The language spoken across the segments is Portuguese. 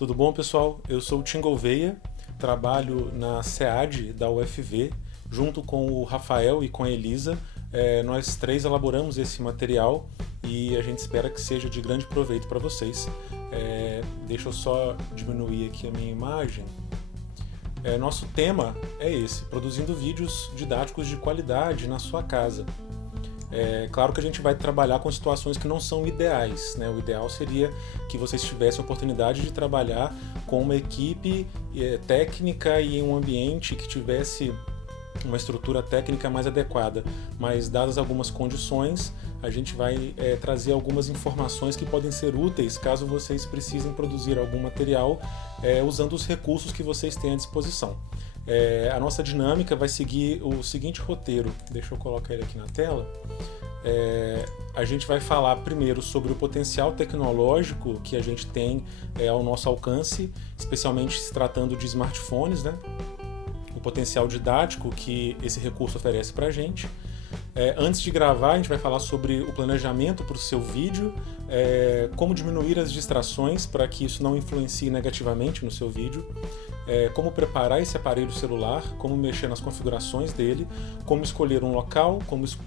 Tudo bom, pessoal? Eu sou o Tim Gouveia, trabalho na SEAD da UFV, junto com o Rafael e com a Elisa. Nós três elaboramos esse material e a gente espera que seja de grande proveito para vocês. Deixa eu só diminuir aqui a minha imagem. Nosso tema é esse: produzindo vídeos didáticos de qualidade na sua casa. Claro que a gente vai trabalhar com situações que não são ideais, né? O ideal seria que vocês tivessem a oportunidade de trabalhar com uma equipe técnica e em um ambiente que tivesse uma estrutura técnica mais adequada, mas dadas algumas condições, a gente vai trazer algumas informações que podem ser úteis caso vocês precisem produzir algum material usando os recursos que vocês têm à disposição. A nossa dinâmica vai seguir o seguinte roteiro. Deixa eu colocar ele aqui na tela. A gente vai falar primeiro sobre o potencial tecnológico que a gente tem ao nosso alcance, especialmente se tratando de smartphones, né? O potencial didático que esse recurso oferece para a gente. Antes de gravar, a gente vai falar sobre o planejamento para o seu vídeo, como diminuir as distrações para que isso não influencie negativamente no seu vídeo, como preparar esse aparelho celular, como mexer nas configurações dele, como escolher um local,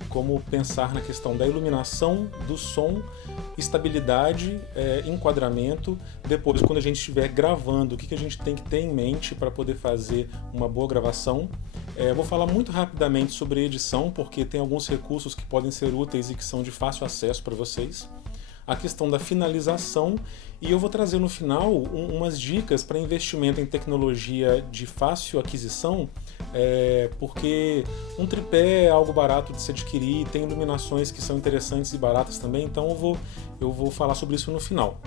como pensar na questão da iluminação, do som, estabilidade, enquadramento. Depois, quando a gente estiver gravando, o que a gente tem que ter em mente para poder fazer uma boa gravação. Vou falar muito rapidamente sobre edição, porque tem alguns recursos que podem ser úteis e que são de fácil acesso para vocês. A questão da finalização, e eu vou trazer no final umas dicas para investimento em tecnologia de fácil aquisição, porque um tripé é algo barato de se adquirir, tem iluminações que são interessantes e baratas também, então eu vou falar sobre isso no final.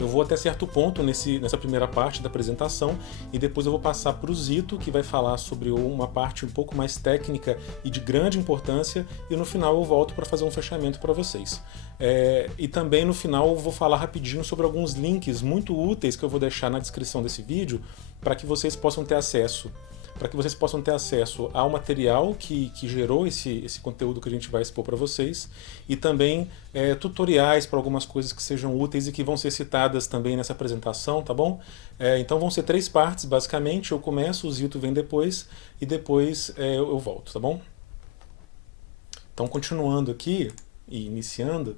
Eu vou até certo ponto nessa primeira parte da apresentação e depois eu vou passar para o Zito, que vai falar sobre uma parte um pouco mais técnica e de grande importância, e no final eu volto para fazer um fechamento para vocês. E também no final eu vou falar rapidinho sobre alguns links muito úteis que eu vou deixar na descrição desse vídeo para que vocês possam ter acesso. Ao material que gerou esse conteúdo que a gente vai expor para vocês, e também tutoriais para algumas coisas que sejam úteis e que vão ser citadas também nessa apresentação, tá bom? Então vão ser 3 partes, basicamente. Eu começo, o Zito vem depois, e depois eu volto, tá bom? Então, continuando aqui e iniciando,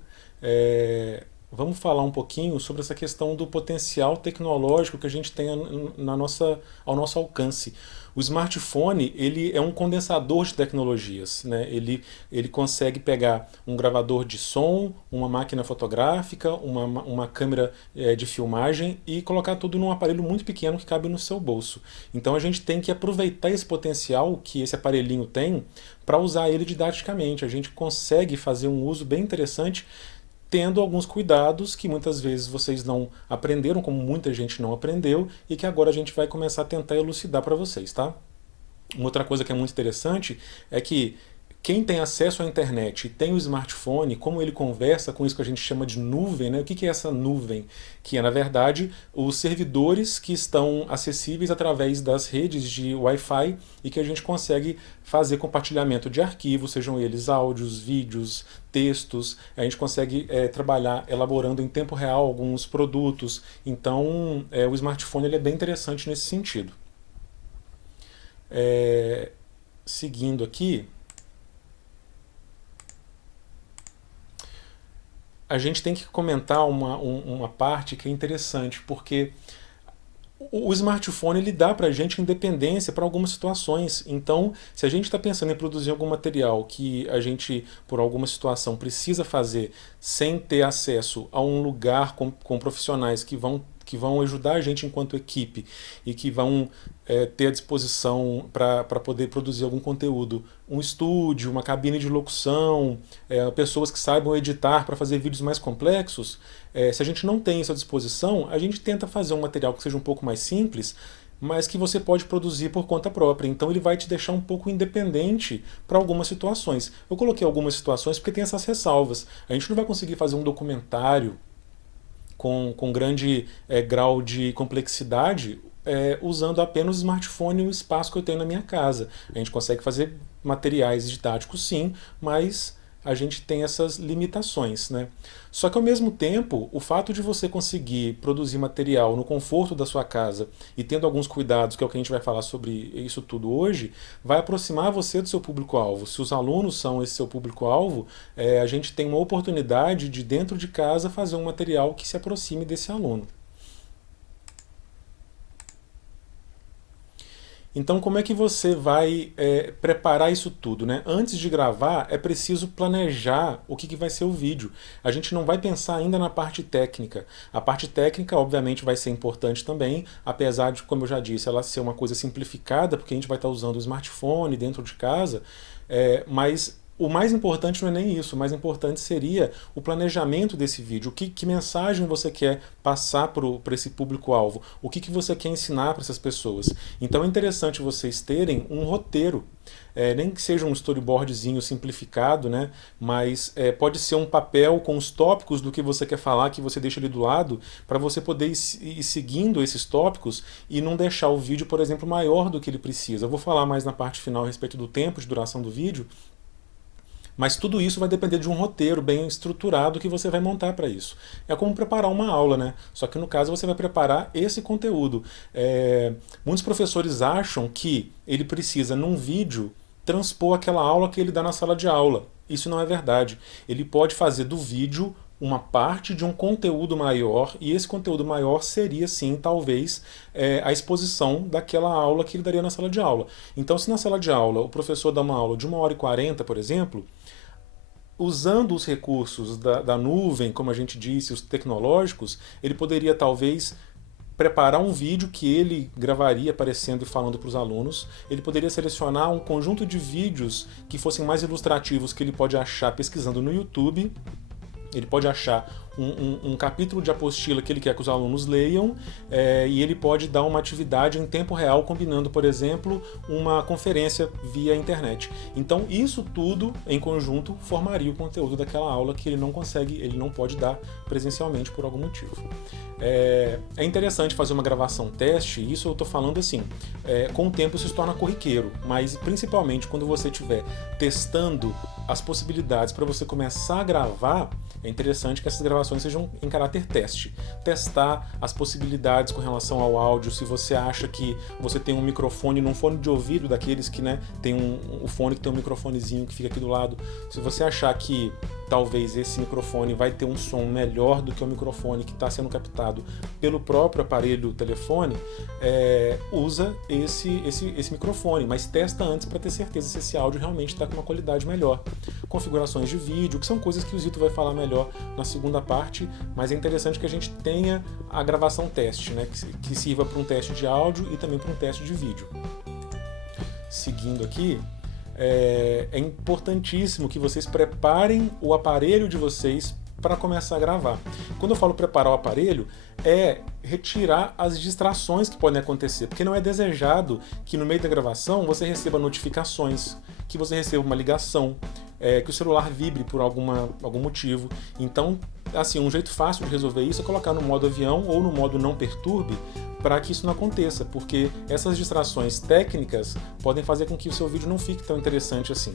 vamos falar um pouquinho sobre essa questão do potencial tecnológico que a gente tem ao nosso alcance. O smartphone, ele é um condensador de tecnologias, né? Ele consegue pegar um gravador de som, uma máquina fotográfica, uma câmera de filmagem e colocar tudo num aparelho muito pequeno que cabe no seu bolso. Então a gente tem que aproveitar esse potencial que esse aparelhinho tem para usar ele didaticamente. A gente consegue fazer um uso bem interessante, tendo alguns cuidados que muitas vezes vocês não aprenderam, como muita gente não aprendeu, e que agora a gente vai começar a tentar elucidar para vocês, tá? Uma outra coisa que é muito interessante é que quem tem acesso à internet e tem o smartphone, como ele conversa com isso que a gente chama de nuvem, né? O que é essa nuvem? Que é, na verdade, os servidores que estão acessíveis através das redes de Wi-Fi e que a gente consegue fazer compartilhamento de arquivos, sejam eles áudios, vídeos, textos. A gente consegue trabalhar elaborando em tempo real alguns produtos. Então, o smartphone ele é bem interessante nesse sentido. Seguindo aqui, a gente tem que comentar uma parte que é interessante, porque o smartphone ele dá para a gente independência para algumas situações. Então, se a gente está pensando em produzir algum material que a gente, por alguma situação, precisa fazer sem ter acesso a um lugar com profissionais que vão ajudar a gente enquanto equipe e que vão ter à disposição para poder produzir algum conteúdo, um estúdio, uma cabine de locução, pessoas que saibam editar para fazer vídeos mais complexos, se a gente não tem isso à disposição, a gente tenta fazer um material que seja um pouco mais simples, mas que você pode produzir por conta própria. Então ele vai te deixar um pouco independente para algumas situações. Eu coloquei algumas situações porque tem essas ressalvas. A gente não vai conseguir fazer um documentário com grande grau de complexidade usando apenas o smartphone e o espaço que eu tenho na minha casa. A gente consegue fazer materiais didáticos sim, mas a gente tem essas limitações, né? Só que ao mesmo tempo, o fato de você conseguir produzir material no conforto da sua casa e tendo alguns cuidados, que é o que a gente vai falar sobre isso tudo hoje, vai aproximar você do seu público-alvo. Se os alunos são esse seu público-alvo, a gente tem uma oportunidade de dentro de casa fazer um material que se aproxime desse aluno. Então, como é que você vai preparar isso tudo, né? Antes de gravar, é preciso planejar o que vai ser o vídeo. A gente não vai pensar ainda na parte técnica. A parte técnica, obviamente, vai ser importante também, apesar de, como eu já disse, ela ser uma coisa simplificada, porque a gente vai estar usando o smartphone dentro de casa, mas o mais importante não é nem isso, o mais importante seria o planejamento desse vídeo, que mensagem você quer passar para esse público-alvo, o que você quer ensinar para essas pessoas. Então é interessante vocês terem um roteiro, nem que seja um storyboardzinho simplificado, né? Mas pode ser um papel com os tópicos do que você quer falar, que você deixa ali do lado, para você poder ir seguindo esses tópicos e não deixar o vídeo, por exemplo, maior do que ele precisa. Eu vou falar mais na parte final a respeito do tempo de duração do vídeo, mas tudo isso vai depender de um roteiro bem estruturado que você vai montar para isso. É como preparar uma aula, né? Só que no caso você vai preparar esse conteúdo. Muitos professores acham que ele precisa, num vídeo, transpor aquela aula que ele dá na sala de aula. Isso não é verdade. Ele pode fazer do vídeo uma parte de um conteúdo maior, e esse conteúdo maior seria, sim, talvez, a exposição daquela aula que ele daria na sala de aula. Então, se na sala de aula o professor dá uma aula de 1h40, por exemplo, usando os recursos da nuvem, como a gente disse, os tecnológicos, ele poderia, talvez, preparar um vídeo que ele gravaria aparecendo e falando para os alunos. Ele poderia selecionar um conjunto de vídeos que fossem mais ilustrativos, que ele pode achar pesquisando no YouTube. Ele pode achar um capítulo de apostila que ele quer que os alunos leiam, e ele pode dar uma atividade em tempo real, combinando, por exemplo, uma conferência via internet. Então isso tudo em conjunto formaria o conteúdo daquela aula que ele não pode dar presencialmente por algum motivo. É interessante fazer uma gravação teste, isso eu estou falando assim, com o tempo isso se torna corriqueiro, mas principalmente quando você estiver testando as possibilidades para você começar a gravar, é interessante que essas gravações sejam em caráter teste. Testar as possibilidades com relação ao áudio, se você acha que você tem um microfone num fone de ouvido daqueles que, né, tem o fone que tem um microfonezinho que fica aqui do lado. Se você achar que talvez esse microfone vai ter um som melhor do que o microfone que está sendo captado pelo próprio aparelho telefone, usa esse microfone, mas testa antes para ter certeza se esse áudio realmente está com uma qualidade melhor. Configurações de vídeo, que são coisas que o Zito vai falar melhor na segunda parte, mas é interessante que a gente tenha a gravação teste, né, que sirva para um teste de áudio e também para um teste de vídeo. Seguindo aqui, é importantíssimo que vocês preparem o aparelho de vocês para começar a gravar. Quando eu falo preparar o aparelho, é retirar as distrações que podem acontecer, porque não é desejado que no meio da gravação você receba notificações, que você receba uma ligação, que o celular vibre por algum motivo. Então, assim, um jeito fácil de resolver isso é colocar no modo avião ou no modo não perturbe, para que isso não aconteça, porque essas distrações técnicas podem fazer com que o seu vídeo não fique tão interessante assim.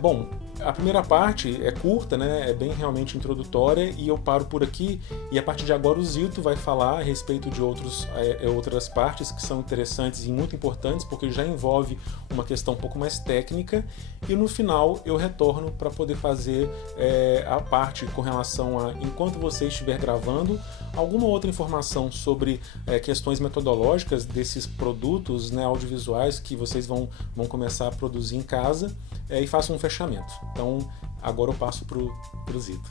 Bom, a primeira parte é curta, né? É bem realmente introdutória, e eu paro por aqui, e a partir de agora o Zito vai falar a respeito de outras partes que são interessantes e muito importantes, porque já envolve uma questão um pouco mais técnica, e no final eu retorno para poder fazer a parte com relação a, enquanto você estiver gravando, alguma outra informação sobre questões metodológicas desses produtos, né, audiovisuais que vocês vão começar a produzir em casa, e faço um fechamento. Então, agora eu passo pro Zito.